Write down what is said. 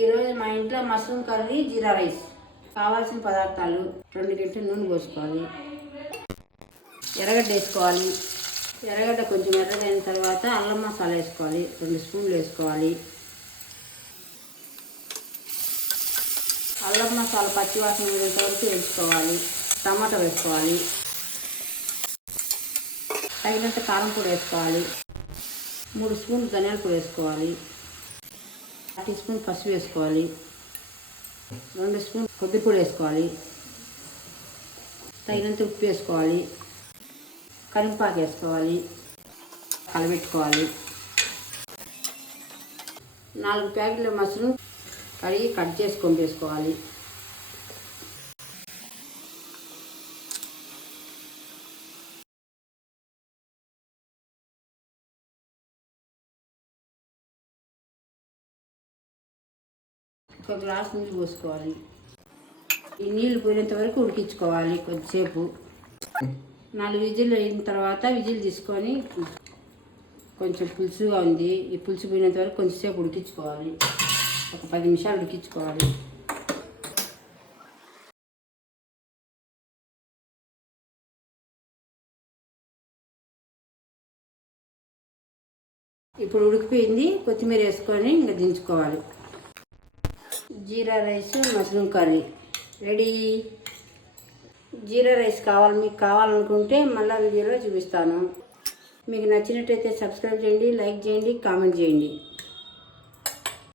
ఈరోజు మా ఇంట్లో మష్రూమ్ కర్రీ, జీరా రైస్. కావాల్సిన పదార్థాలు: 2 గంటల నూనె పోసుకోవాలి, ఎర్రగడ్డ వేసుకోవాలి. ఎర్రగడ్డ కొంచెం ఎర్రగైన తర్వాత అల్లం మసాలా వేసుకోవాలి, 2 స్పూన్లు వేసుకోవాలి. అల్లం మసాలా పచ్చివాసన వేసేంత వరకు వేసుకోవాలి. టమాటా వేసుకోవాలి, తగినంత కారం పొడి వేసుకోవాలి, 3 స్పూన్లు ధనియాల పొడి వేసుకోవాలి, 1 టీ స్పూన్ పసుపు వేసుకోవాలి, 2 స్పూన్ కొబ్బరి పొడి వేసుకోవాలి, తగినంత ఉప్పు వేసుకోవాలి, కరివేపాకు వేసుకోవాలి, కలబెట్టుకోవాలి. 4 ప్యాకెట్ల మష్రూమ్ కడిగి కట్ చేసుకొని వేసుకోవాలి. ఒక గ్లాస్ నీళ్ళు పోసుకోవాలి. ఈ నీళ్ళు పోయినంత వరకు ఉడికించుకోవాలి కొద్దిసేపు. 4 విజిల్ అయిన తర్వాత విజిల్ తీసుకొని, కొంచెం పులుసుగా ఉంది, ఈ పులుసు పోయినంత వరకు కొంచెంసేపు ఉడికించుకోవాలి. ఒక 10 నిమిషాలు ఉడికించుకోవాలి. ఇప్పుడు ఉడికిపోయింది, కొత్తిమీర వేసుకొని ఇంకా దించుకోవాలి. జీరా రైస్, మష్రూమ్ కర్రీ రెడీ. జీరా రైస్ మీకు కావాలనుకుంటే మళ్ళీ వీడియోలో చూపిస్తాను. మీకు నచ్చినట్టయితే సబ్స్క్రైబ్ చేయండి, లైక్ చేయండి, కామెంట్ చేయండి.